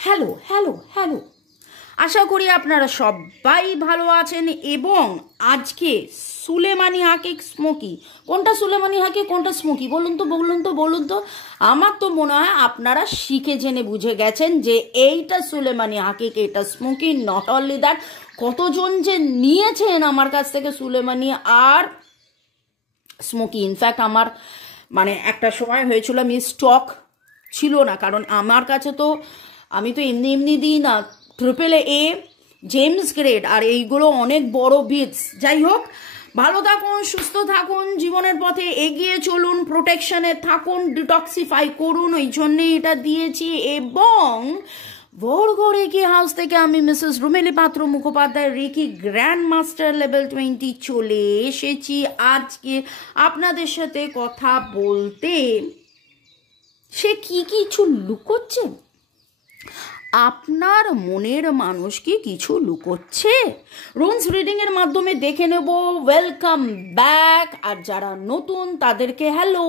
Hello hello hello, আশা করি আপনারা সবাই ভালো আছেন। এবং আজকে সুলেমানি হাকিক স্মোকি, কোনটা সুলেমানি হাকিক কোনটা স্মোকি বলুন তো। আমার তো মনে হয় আপনারা শিখে জেনে বুঝে গেছেন যে এইটা সুলেমানি হাকিক, এটা স্মোকি। নট অনলি দ্যাট, কতজন যে নিয়েছেন আমার কাছ থেকে সুলেমানি আর স্মোকি। ইনফ্যাক্ট আমার একটা সময় হয়েছিল আমি স্টক ছিল না, কারণ আমার কাছে তো আমি তো এমনি দিই না, AAA জেমস গ্রেড, আর এইগুলো অনেক বড় বিটস। যাই হোক, ভালো থাকুন, সুস্থ থাকুন, জীবনের পথে এগিয়ে চলুন, প্রোটেকশনে থাকুন, ডিটক্সিফাই করুন, ওই জন্যেই এটা দিয়েছি। এবং বড়গড় রেকি হাউস থেকে আমি Mrs Rumeli Patra Mukhopadhyay, Reiki grand master level 20 চলে এসেছি আজকে আপনাদের সাথে কথা বলতে। সে কি কিছু লুকোচ্ছে? আপনার মনের মানুষ কি কিছু লুকোচ্ছে? রুনস রিডিং এর মাধ্যমে দেখে নেব। Welcome back. আর যারা নতুন তাদেরকে হ্যালো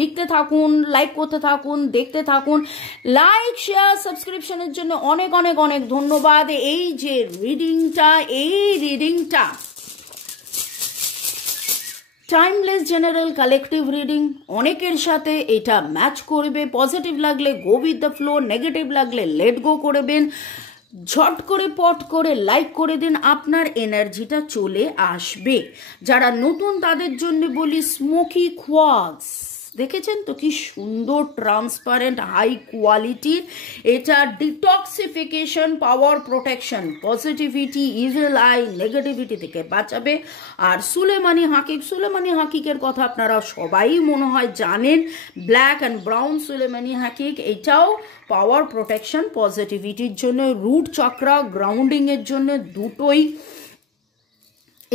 লিখতে থাকুন, লাইক করতে থাকুন, দেখতে থাকুন। লাইক, শেয়ার, সাবস্ক্রিপশনের জন্য অনেক অনেক অনেক ধন্যবাদ। এই যে রিডিংটা টাইমলেস জেনারেল কালেকটিভ রিডিং, অনেকের সাথে এটা ম্যাচ করবে। পজিটিভ লাগলে go with the flow, negative লাগলে লেট গো করবেন। ঝট করে পট করে লাইক করে দিন, আপনার এনার্জিটা চলে আসবে। যারা নতুন তাদের জন্য বলি স্মোকি কোয়ার্টজ, দেখেছেন তো কি সুন্দর ট্রান্সপারেন্ট হাই কোয়ালিটির। এটা detoxification, power, protection, positivity, evil eye, negativity থেকে বাঁচাবে। আর সুলেমানি হাকিকের কথা আপনারা সবাই মনে হয় জানেন। ব্ল্যাক অ্যান্ড ব্রাউন সুলেমানি হাকিক, এটাও পাওয়ার, প্রোটেকশন, পজিটিভিটির জন্য, রুট চক্রা গ্রাউন্ডিংয়ের জন্য, দুটোই।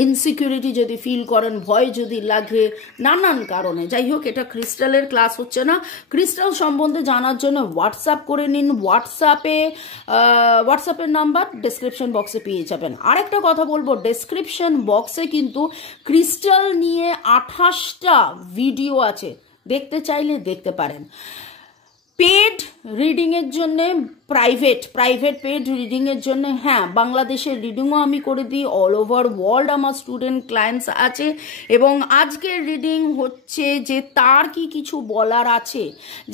ইনসিকিউরিটি যদি ফিল করেন, ভয় যদি লাগে নানান কারণে। যাই হোক, এটা ক্রিস্টালের ক্লাস হচ্ছে না। ক্রিস্টাল সম্বন্ধে জানার জন্য হোয়াটসঅ্যাপ করে নিন। হোয়াটসঅ্যাপের নাম্বার ডেসক্রিপশন বক্সে পেয়ে যাবেন। আরেকটা কথা বলবো, ডেসক্রিপশন বক্সে কিন্তু ক্রিস্টাল নিয়ে 28টা ভিডিও আছে, দেখতে চাইলে দেখতে পারেন। পেড রিডিংয়ের জন্য, প্রাইভেট পেড রিডিংয়ের জন্য, হ্যাঁ, বাংলাদেশের রিডিংও আমি করে দিই। অল ওভার ওয়ার্ল্ড আমার স্টুডেন্ট ক্লায়েন্টস আছে। এবং আজকের রিডিং হচ্ছে যে তার কি কিছু বলার আছে,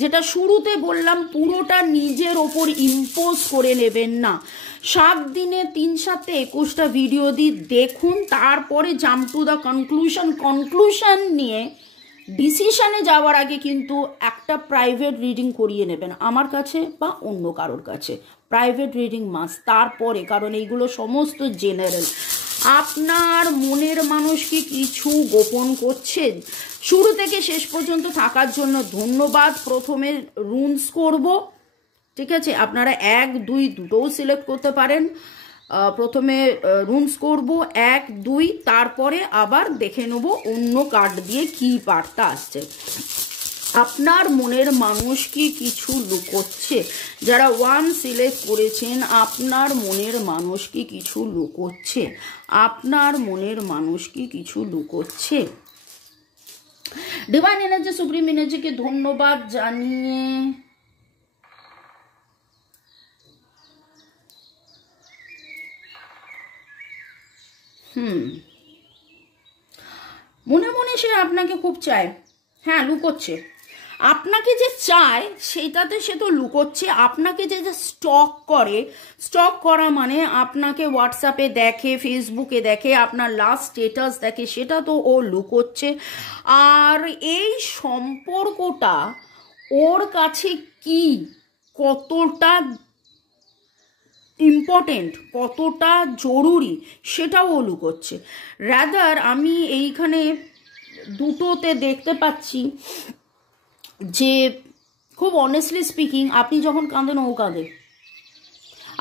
যেটা শুরুতে বললাম, পুরোটা নিজের ওপর ইম্পোজ করে নেবেন না। 7 দিনে 3-7-21টা ভিডিও দেখুন, তারপরে জাম্প টু দ্য কনক্লুশন নিয়ে ডিসিশনে যাওয়ার আগে কিন্তু একটা প্রাইভেট রিডিং করিয়ে নেবেন, আমার কাছে বা অন্য কারোর কাছে। প্রাইভেট রিডিং মাস্ট তারপরে, কারণ এইগুলো সমস্ত জেনারেল। আপনার মনের মানুষ কি কিছু গোপন করছেন? শুরু থেকে শেষ পর্যন্ত থাকার জন্য ধন্যবাদ। প্রথমে রুনস করব, ঠিক আছে? আপনারা 1, 2 দুটোও সিলেক্ট করতে পারেন। প্রথমে রুনস করব 1, 2, তারপরে আবার দেখে নেব অন্য কার্ড দিয়ে কি বার্তা আসছে। আপনার মনের মানুষ কি কিছু লুকোচ্ছে? যারা 1 সিলেক্ট করেছেন, আপনার মনের মানুষ কি কিছু লুকোচ্ছে? আপনার মনের মানুষ কি কিছু লুকোচ্ছে? ডিভাইন এনার্জি, সুপ্রিম এনার্জিকে ধন্যবাদ জানিয়ে মনে মনে সে আপনাকে খুব চায়। হ্যাঁ, লুকোচ্ছে। আপনাকে যে চায় সেটাতে সে তো লুকোচ্ছে। আপনাকে যে স্টক করা মানে আপনাকে হোয়াটসঅ্যাপে দেখে, ফেসবুকে দেখে, আপনার লাস্ট স্টেটাস দেখে, সেটা তো ও লুকোচ্ছে। আর এই সম্পর্কটা ওর কাছে কি, কতটা ইম্পর্টেন্ট, কতটা জরুরি, সেটাও ও লুকোচ্ছে। রাদার আমি এইখানে দুটোতে দেখতে পাচ্ছি যে খুব অনেস্টলি স্পিকিং, আপনি যখন কাঁদেন ও কাঁদে।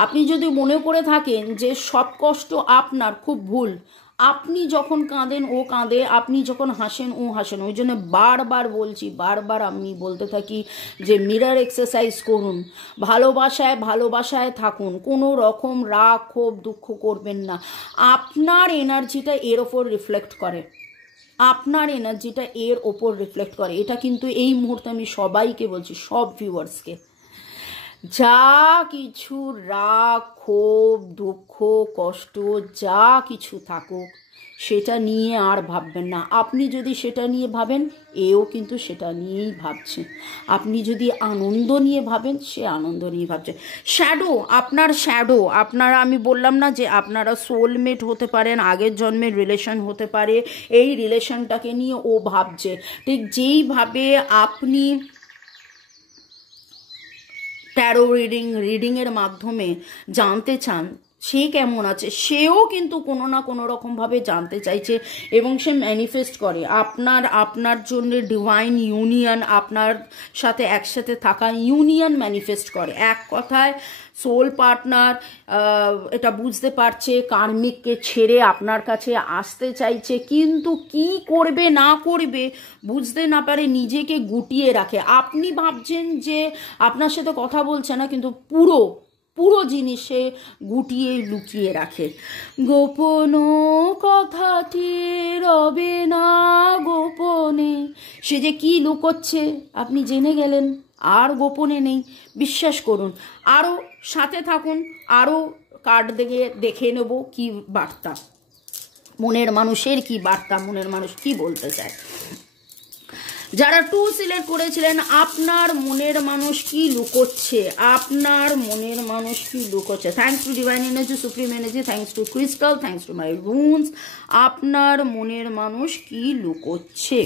আপনি যদি মনে করে থাকেন যে সব কষ্ট আপনার, খুব ভুল। আপনি যখন কাঁদেন ও কাঁদে, আপনি যখন হাসেন ও হাসেন। ওই জন্য বারবার বলছি, বারবার আমি বলতে থাকি যে মিরর এক্সারসাইজ করুন, ভালোবাসায় থাকুন, কোনো রকম রাগ, ক্ষোভ, দুঃখ করবেন না। আপনার এনার্জিটা এর ওপর রিফ্লেক্ট করে, এটা কিন্তু এই মুহূর্তে আমি সবাইকে বলছি, সব ভিউয়ার্সকে। যা কিছু রাগ, ক্ষোভ, দুঃখ, কষ্ট যা কিছু থাকুক সেটা নিয়ে আর ভাববেন না। আপনি যদি সেটা নিয়ে ভাবেন, এও কিন্তু সেটা নিয়েই ভাবছে। আপনি যদি আনন্দ নিয়ে ভাবেন, সে আনন্দ নিয়ে ভাবছে। শ্যাডো, আপনার শ্যাডো, আপনারা, আমি বললাম না যে আপনারা সোলমেট হতে পারেন, আগের জন্মের রিলেশন হতে পারে, এই রিলেশনটাকে নিয়ে ও ভাবছে। ঠিক যেইভাবে আপনি ট্যারো রিডিংয়ের মাধ্যমে জানতে চান সে কেমন আছে, সেও কিন্তু কোনো না কোনো রকমভাবে জানতে চাইছে এবং সে ম্যানিফেস্ট করে আপনার জন্য ডিভাইন ইউনিয়ন, আপনার সাথে একসাথে থাকা ইউনিয়ন ম্যানিফেস্ট করে। এক কথায় সোল পার্টনার এটা বুঝতে পারছে, কার্মিককে ছেড়ে আপনার কাছে আসতে চাইছে, কিন্তু কি করবে না করবে বুঝতে না পারে নিজেকে গুটিয়ে রাখে। আপনি ভাবছেন যে আপনার সাথে কথা বলছে না, কিন্তু পুরো জিনিসে গুটিয়ে লুকিয়ে রাখে। গোপন কথাটি রবে না গোপনে, সে যে কি লুকোচ্ছে আপনি জেনে গেলেন, আর গোপনে নেই। বিশ্বাস করুন, আরও সাথে থাকুন, আরও কার্ড দেখে নেব কি বার্তা, মনের মানুষের কি বার্তা, মনের মানুষ কি বলতে চায়। যারা 2 সিলেক্ট করেছিলেন, আপনার মনের মানুষ কি লুকোচ্ছে, আপনার মনের মানুষ কি লুকোচ্ছে। Thanks to divine energy, supreme energy, thanks to crystal, thanks to my runes. আপনার মনের মানুষ কি লুকোচ্ছে।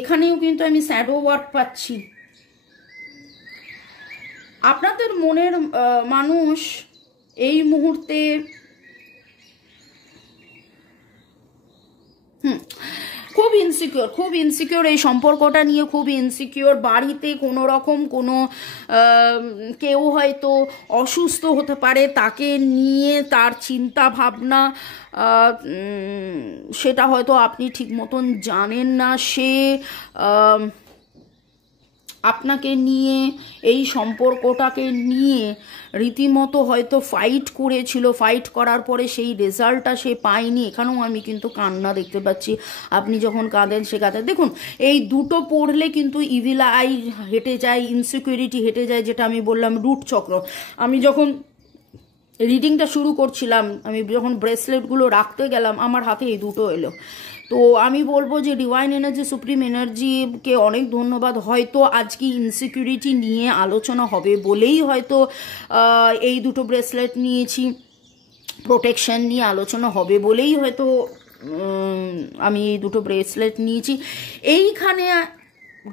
এখানেও কিন্তু আমি শ্যাডো ওয়ার্ক পাচ্ছি। আপনাদের মনের মানুষ এই মুহূর্তে খুব ইনসিকিওর এই সম্পর্কটা নিয়ে, খুব ইনসিকিওর। বাড়িতে কোনো রকম কেউ হয়তো অসুস্থ হতে পারে, তাকে নিয়ে তার চিন্তা ভাবনা, সেটা হয়তো আপনি ঠিক মতন জানেন না। সে আপনাকে নিয়ে, এই সম্পর্কটাকে নিয়ে রীতিমতো হয়তো ফাইট করেছিল, ফাইট করার পরে সেই রেজাল্টটা সে পায়নি। এখানেও আমি কিন্তু কান্না দেখতে পাচ্ছি। আপনি যখন কাঁদেন সে কাঁদেন। দেখুন, এই দুটো পড়লে কিন্তু ইভিল আই হেঁটে যায়, ইনসিকিউরিটি হেঁটে যায়, যেটা আমি বললাম রুট চক্র। আমি যখন রিডিংটা শুরু করছিলাম, আমি যখন ব্রেসলেটগুলো রাখতে গেলাম, আমার হাতে এই দুটো এলো। তো আমি বলবো যে ডিভাইন এনার্জি, সুপ্রিম এনার্জিকে অনেক ধন্যবাদ। হয়তো আজকে ইনসিকিউরিটি নিয়ে আলোচনা হবে বলেই হয়তো এই দুটো ব্রেসলেট নিয়েছি, প্রোটেকশন নিয়ে আলোচনা হবে বলেই হয়তো আমি এই দুটো ব্রেসলেট নিয়েছি। এইখানে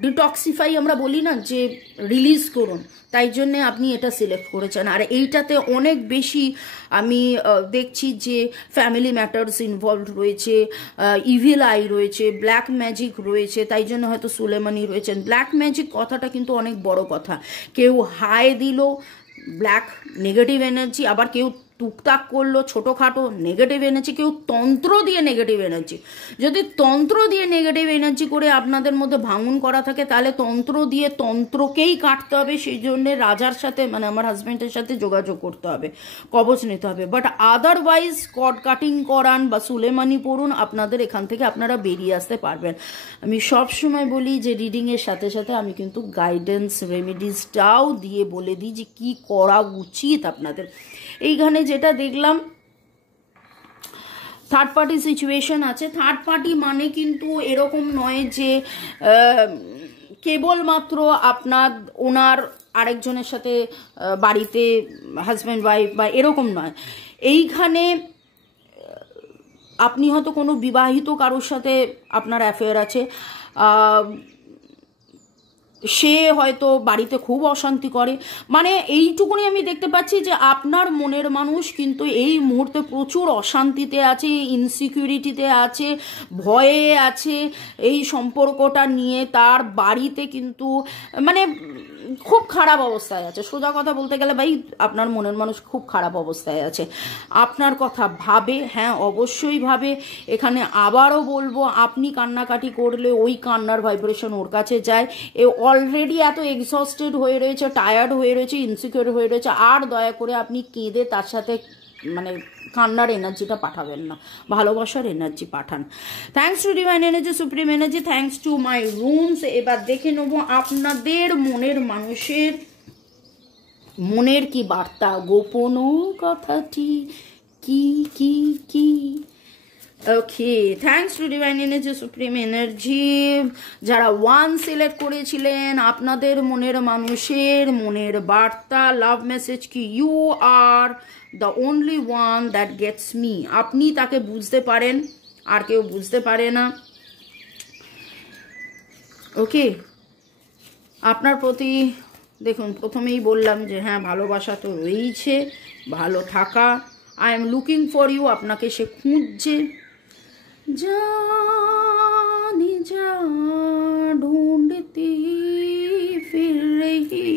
ডিটক্সিফাই আমরা বলি না, যে রিলিজ করুন, তাই জন্যে আপনি এটা সিলেক্ট করেছেন। আর এইটাতে অনেক বেশি আমি দেখছি যে ফ্যামিলি ম্যাটার্স ইনভলভ রয়েছে, ইভিল আই রয়েছে, ব্ল্যাক ম্যাজিক রয়েছে, তাই জন্য হয়তো সুলেমানি রয়েছেন। ব্ল্যাক ম্যাজিক কথাটা কিন্তু অনেক বড় কথা। কেউ হাই দিল, ব্ল্যাক নেগেটিভ এনার্জি, আবার কেউ টুকটাক করলো ছোটোখাটো নেগেটিভ এনার্জি, কেউ তন্ত্র দিয়ে নেগেটিভ এনার্জি। যদি তন্ত্র দিয়ে নেগেটিভ এনার্জি করে আপনাদের মধ্যে ভাঙন করা থাকে, তাহলে তন্ত্র দিয়ে তন্ত্রকেই কাটতে হবে। সেই জন্যে রাজার সাথে, মানে আমার হাজব্যান্ডের সাথে যোগাযোগ করতে হবে, কবচ নিতে হবে। বাট আদারওয়াইজ কর্ড কাটিং করান বা সুলেমানি পড়ুন, আপনাদের এখান থেকে আপনারা বেরিয়ে আসতে পারবেন। আমি সবসময় বলি যে রিডিংয়ের সাথে সাথে আমি কিন্তু গাইডেন্স রেমেডিসটাও দিয়ে বলে দিই যে কী করা উচিত আপনাদের। এইখানে যেটা দেখলাম, থার্ড পার্টি সিচুয়েশন আছে। থার্ড পার্টি মানে কিন্তু এরকম নয় যে কেবলমাত্র ওনার আরেকজনের সাথে বাড়িতে হাজব্যান্ড ওয়াইফ বা এরকম নয়। এইখানে আপনি হয়তো কোনো বিবাহিত কারোর সাথে আপনার অ্যাফেয়ার আছে, সে হয়তো বাড়িতে খুব অশান্তি করে। মানে এইটুকুনি আমি দেখতে পাচ্ছি যে আপনার মনের মানুষ কিন্তু এই মুহূর্তে প্রচুর অশান্তিতে আছে, ইনসিকিউরিটিতে আছে, ভয়ে আছে। এই সম্পর্কটা নিয়ে তার বাড়িতে কিন্তু মানে খুব খারাপ অবস্থায় আছে। সোজা কথা বলতে গেলে ভাই, আপনার মনের মানুষ খুব খারাপ অবস্থায় আছে। আপনার কথা ভাবে, হ্যাঁ অবশ্যই ভাবে। এখানে আবারও বলবো, আপনি কান্নাকাটি করলে ওই কান্নার ভাইব্রেশন ওর কাছে যায়। অলরেডি এত এক্সস্টেড হয়ে রয়েছে, টায়ার্ড হয়ে রয়েছে, ইনসিকিউর হয়ে রয়েছে। আর দয়া করে আপনি কেঁদে তার সাথে মানে কান্নার এনার্জিটা পাঠাবেন না, ভালোবাসার এনার্জি পাঠান। Thanks to divine energy, supreme energy, thanks to my rooms. এবার দেখে নেব আপনাদের মনের মানুষের মনের কি বার্তা, গোপন কথাটি কি কি কি। Okay, thanks to divine energy, supreme energy. যারা 1 সিলেক্ট করেছিলেন, আপনাদের মনের মানুষের মনের বার্তা, লাভ মেসেজ কি, you are the only one that gets me. আপনি তাকে বুঝতে পারেন, আর কেউ বুঝতে পারে না। ওকে, আপনার প্রতি দেখুন, প্রথমেই বললাম যে হ্যাঁ, ভালোবাসা তো রয়েছে, ভালো থাকা। I am looking for you, আপনাকে সে খুঁজছে। जाने जा ढूंढती फिर रही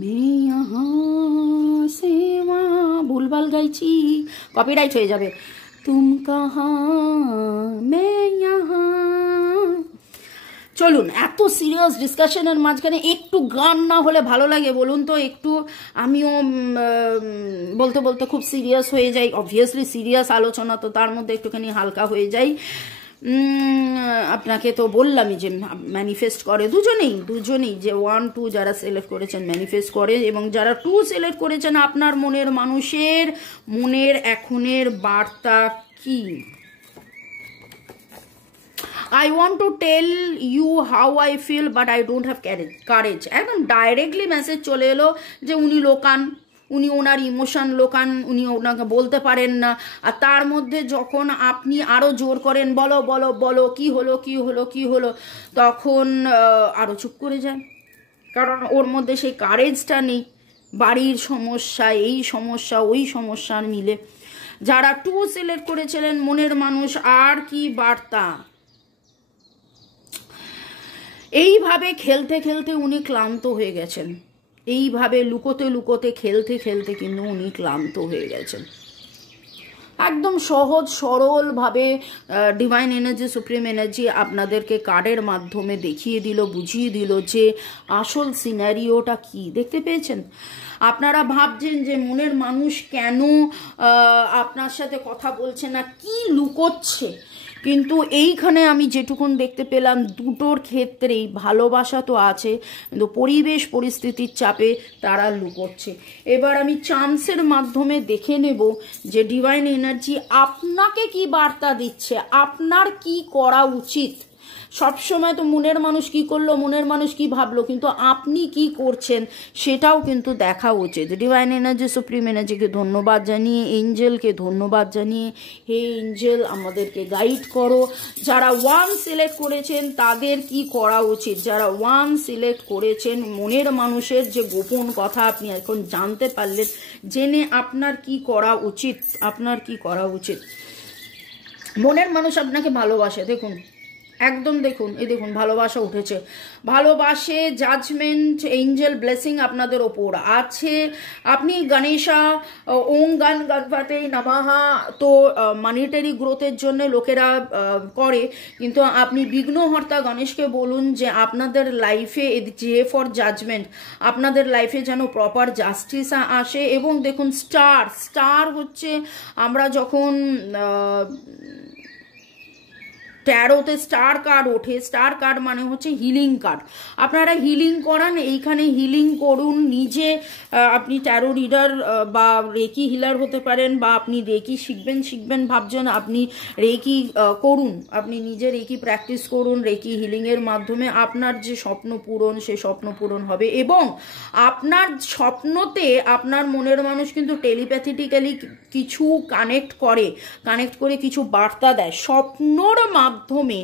मैं यहाँ से वहाँ, ভুলভাল গাইছি, কপিরাইট হয়ে যাবে। তুম কাহা मैं यहाँ। চলুন, এত সিরিয়াস ডিসকাশনের মাঝখানে একটু গান না হলে ভালো লাগে বলুন তো? একটু আমিও বলতে বলতে খুব সিরিয়াস হয়ে যাই। অবভিয়াসলি সিরিয়াস আলোচনা, তো তার মধ্যে একটুখানি হালকা হয়ে যাই। আপনাকে তো বললামই যে ম্যানিফেস্ট করে দুজনেই যে 1 2 যারা সিলেক্ট করেছেন ম্যানিফেস্ট করে, এবং যারা 2 সিলেক্ট করেছেন আপনার মনের মানুষের মনের এখনের বার্তা কি। I want to tell you how I feel but I don't have courage. একদম ডাইরেক্টলি মেসেজ চলে এলো যে উনি লোকান, উনি ওনার ইমোশন লোকান, উনি ওনাকে বলতে পারেন না। আর তার মধ্যে যখন আপনি আরও জোর করেন, বলো বলো বলো কি হলো কি হলো কি হলো, তখন আরও চুপ করে যায়, কারণ ওর মধ্যে সেই কারেজটা নেই। বাড়ির সমস্যা, এই সমস্যা, ওই সমস্যার মিলে। যারা 2 সিলেক্ট করেছিলেন মনের মানুষ, আর কি বার্তা। এইভাবে খেলতে খেলতে উনি ক্লান্ত হয়ে গেছেন, এইভাবে লুকোতে লুকোতে খেলতে খেলতে কিন্তু উনি ক্লান্ত হয়ে গেছেন। একদম সহজ সরলভাবে ডিভাইন এনার্জি, সুপ্রিম এনার্জি আপনাদেরকে কার্ডের মাধ্যমে দেখিয়ে দিল, বুঝিয়ে দিল যে আসল সিনারিওটা কি। দেখতে পেয়েছেন? আপনারা ভাবছেন যে মনের মানুষ কেন আপনার সাথে কথা বলছে না, কি লুকোচ্ছে, কিন্তু এইখানে আমি যেটুকুন দেখতে পেলাম, দুটোর ক্ষেত্রেই ভালোবাসা তো আছে, কিন্তু পরিবেশ পরিস্থিতির চাপে তারা লুকোচ্ছে। এবার আমি চান্সের মাধ্যমে দেখে নেব যে ডিভাইন এনার্জি আপনাকে কি বার্তা দিচ্ছে, আপনার কি করা উচিত। সবসময় তো মনের মানুষ কি করলো, মনের মানুষ কি ভাবলো, কিন্তু আপনি কি করছেন সেটাও কিন্তু দেখা উচিত। ডিভাইন এনার্জি, সুপ্রিম এনার্জিকে ধন্যবাদ জানিয়ে, এঞ্জেলকে ধন্যবাদ জানিয়ে, হে এঞ্জেল আমাদেরকে গাইড করো। যারা 1 সিলেক্ট করেছেন তাদের কি করা উচিত, যারা 1 সিলেক্ট করেছেন মনের মানুষের যে গোপন কথা আপনি এখন জানতে পারলেন, জেনে আপনার কি করা উচিত, আপনার কি করা উচিত। মনের মানুষ আপনাকে ভালোবাসে, দেখুন একদম, দেখুন এই দেখুন ভালোবাসা উঠেছে, ভালোবাসে, জাজমেন্ট, এঞ্জেল ব্লেসিং আপনাদের ওপর আছে। আপনি গণেশা ওং গান গণপতে নমঃ তো মানিটারি গ্রোথের জন্য লোকেরা করে, কিন্তু আপনি বিঘ্নহর্তা গণেশকে বলুন যে আপনাদের লাইফে যে ফর জাজমেন্ট, আপনাদের লাইফে যেন প্রপার জাস্টিস আসে। এবং দেখুন স্টার হচ্ছে, আমরা যখন ট্যারোতে স্টার কার্ড ওঠে, স্টার কার্ড মানে হচ্ছে হিলিং কার্ড। আপনারা হিলিং করান, এইখানে হিলিং করুন নিজে। আপনি ট্যারো রিডার বা রেকি হিলার হতে পারেন, বা আপনি রেকি শিখবেন ভাবছেন, আপনি রেকি করুন, আপনি নিজে রেকি প্র্যাকটিস করুন। রেকি হিলিংয়ের মাধ্যমে আপনার যে স্বপ্ন পূরণ, সে স্বপ্ন পূরণ হবে। এবং আপনার স্বপ্নতে আপনার মনের মানুষ কিন্তু টেলিপ্যাথেটিক্যালি কিছু কানেক্ট করে কিছু বার্তা দেয় স্বপ্নর মাধ্যমে।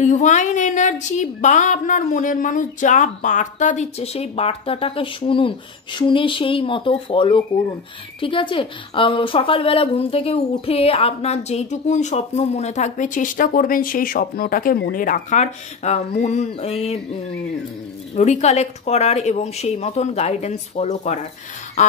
ডিভাইন এনার্জি বা আপনার মনের মানুষ যা বার্তা দিচ্ছে সেই বার্তাটাকে শুনুন, শুনে সেই মতো ফলো করুন, ঠিক আছে? সকালবেলা ঘুম থেকে উঠে আপনার যেইটুকুন স্বপ্ন মনে থাকবে চেষ্টা করবেন সেই স্বপ্নটাকে মনে রাখার, মন রিকালেক্ট করার এবং সেই মতন গাইডেন্স ফলো করার।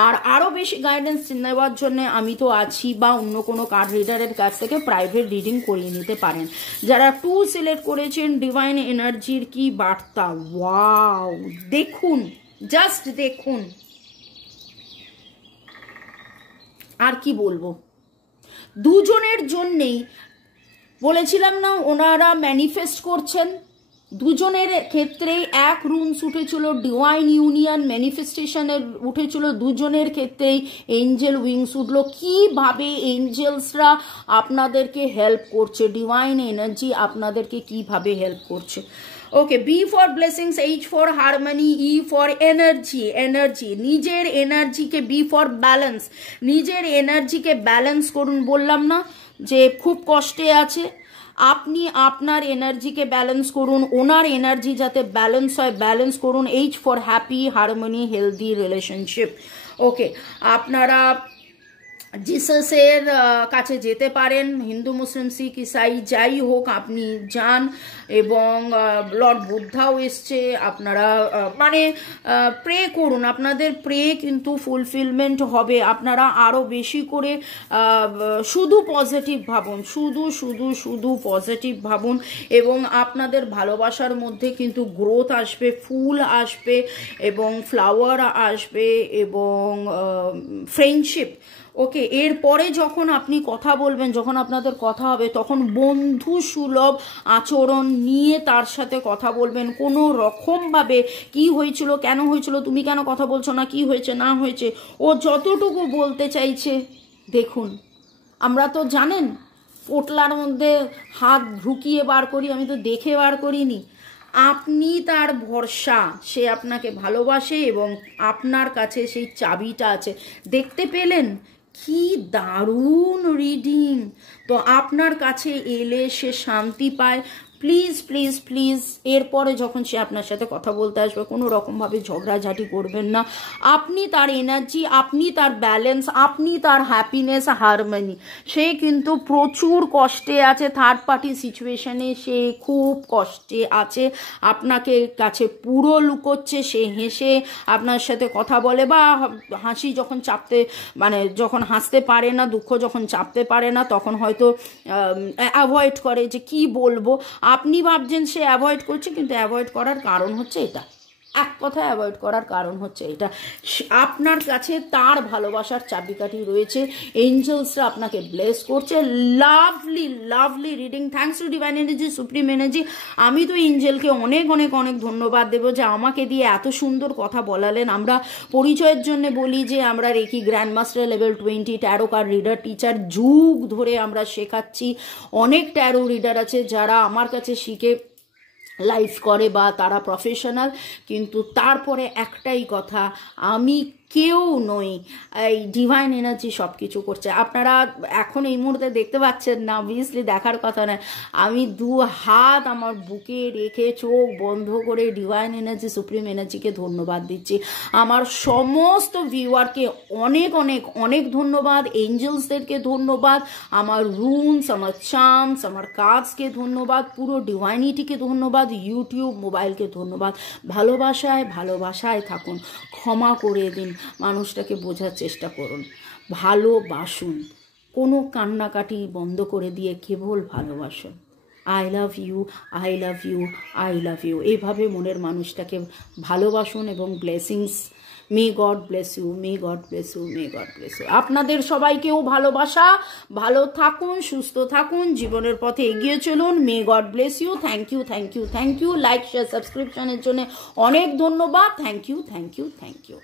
আর আরও বেশি গাইডেন্স নেওয়ার জন্য আমি তো আছি, বা অন্য কোনো কার্ড রিডারের কাছ থেকে প্রাইভেট রিডিং করিয়ে নিতে পারেন। যারা 2 সিলেক্ট করেছেন ডিভাইন এনার্জির কি বার্তা, ওয়াও দেখুন, জাস্ট দেখুন, আর কি বলবো। দুজনের জন্যেই বলেছিলাম না ওনারা ম্যানিফেস্ট করছেন, দুজনের ক্ষেত্রেই এক রুমস উঠেছিল, ডিভাইন ইউনিয়ন ম্যানিফেস্টেশনের উঠেছিল, দুজনের ক্ষেত্রেই এঞ্জেল উইংস উঠলো। কিভাবে এঞ্জেলসরা আপনাদেরকে হেল্প করছে, ডিভাইন এনার্জি আপনাদেরকে কিভাবে হেল্প করছে। Okay, B for blessings, H for harmony, E for energy, energy নিজের এনার্জিকে, বি ফর ব্যালেন্স, নিজের এনার্জিকে ব্যালেন্স করুন। বললাম না যে খুব কষ্টে আছে, আপনি আপনার এনার্জিকে ব্যালেন্স করুন, ওনার এনার্জি যাতে ব্যালেন্স হয় ব্যালেন্স করুন। H for happy, harmony, healthy relationship. Okay, আপনারা জিসাসের কাছে যেতে পারেন, হিন্দু মুসলিম শিখ ইসাই যাই হোক আপনি যান, এবং লর্ড বুদ্ধাও এসছে, আপনারা মানে প্রে করুন, আপনাদের প্রে কিন্তু ফুলফিলমেন্ট হবে। আপনারা আরও বেশি করে শুধু পজিটিভ ভাবুন, শুধু শুধু শুধু পজিটিভ ভাবুন, এবং আপনাদের ভালোবাসার মধ্যে কিন্তু গ্রোথ আসবে, ফুল আসবে এবং ফ্লাওয়ার আসবে এবং ফ্রেন্ডশিপ। ওকে, এরপরে যখন আপনি কথা বলবেন, যখন আপনাদের কথা হবে, তখন বন্ধু সুলভ আচরণ নিয়ে তার সাথে কথা বলবেন। কোনো রকমভাবে কি হয়েছিল, কেন হয়েছিল, তুমি কেন কথা বলছো না, কি হয়েছে না হয়েছে, ও যতটুকু বলতে চাইছে দেখুন। আমরা তো জানেন পোটলার মধ্যে হাত ঢুকিয়ে বার করি, আমি তো দেখে বার করিনি। আপনি তার ভরসা, সে আপনাকে ভালোবাসে এবং আপনার কাছে সেই চাবিটা আছে। দেখতে পেলেন কি দারুণ রিডিং। তো আপনার কাছে এলে সে শান্তি পায়। প্লিজ প্লিজ প্লিজ এরপরে যখন সে আপনার সাথে কথা বলতে আসবে কোনো রকমভাবে ঝগড়াঝাটি করবেন না। আপনি তার এনার্জি, আপনি তার ব্যালেন্স, আপনি তার হ্যাপিনেস, হারমনি। সে কিন্তু প্রচুর কষ্টে আছে, থার্ড পার্টি সিচুয়েশনে সে খুব কষ্টে আছে, আপনাকে কাছে পুরো লুকোচ্ছে। সে হেসে আপনার সাথে কথা বলে, বা হাসি যখন চাপতে মানে যখন হাসতে পারে না, দুঃখ যখন চাপতে পারে না, তখন হয়তো অ্যাভয়েড করে যে কি বলবো। আপনি ভাবছেন সে অ্যাভয়েড করছে, কিন্তু অ্যাভয়েড করার কারণ হচ্ছে এটা, এক কথা অ্যাভয়েড করার কারণ হচ্ছে এটা, আপনার কাছে তার ভালোবাসার চাবিকাঠি রয়েছে। এঞ্জেলসরা আপনাকে ব্লেস করছে। Lovely lovely reading, thanks to divine energy, supreme energy. আমি তো এঞ্জেলকে অনেক অনেক অনেক ধন্যবাদ দেবো যে আমাকে দিয়ে এত সুন্দর কথা বলালেন। আমরা পরিচয়ের জন্য বলি যে আমরা Reiki grand master level 20 tarot card reader teacher, যুগ ধরে আমরা শেখাচ্ছি। অনেক ট্যারো রিডার আছে যারা আমার কাছে শিখে লাইফ করে বা তারা প্রফেশনাল, কিন্তু তারপরে একটাই কথা, আমি কেউ নই, এই ডিভাইন এনার্জি সব কিছু করছে। আপনারা এখন এই মুহূর্তে দেখতে পাচ্ছেন না, অবভিয়াসলি দেখার কথা নয়, আমি দু হাত আমার বুকে রেখে চোখ বন্ধ করে ডিভাইন এনার্জি, সুপ্রিম এনার্জিকে ধন্যবাদ দিচ্ছি। আমার সমস্ত ভিউয়ারকে অনেক অনেক অনেক ধন্যবাদ, এঞ্জেলসদেরকে ধন্যবাদ, আমার রুমস, আমার চার্মস, আমার কাজকে ধন্যবাদ, পুরো ডিভাইনিটিকে ধন্যবাদ, ইউটিউব মোবাইলকে ধন্যবাদ। ভালোবাসায় ভালোবাসায় থাকুন, ক্ষমা করে দিন, মানুষটাকে বোঝার চেষ্টা করুন, ভালোবাসুন, কোনো কান্নাকাটি বন্ধ করে দিয়ে কেবল ভালোবাসুন। I love you, I love you, I love you, এইভাবে মনের মানুষটাকে ভালোবাসুন এবং blessings. May God bless you, may God bless you, may God bless you. আপনাদের সবাইকেও ভালোবাসা, ভালো থাকুন, সুস্থ থাকুন, জীবনের পথে এগিয়ে চলুন। May God bless you. Thank you, thank you, thank you. Like, share, সাবস্ক্রিপশনের জন্য অনেক ধন্যবাদ। Thank you, thank you, thank you.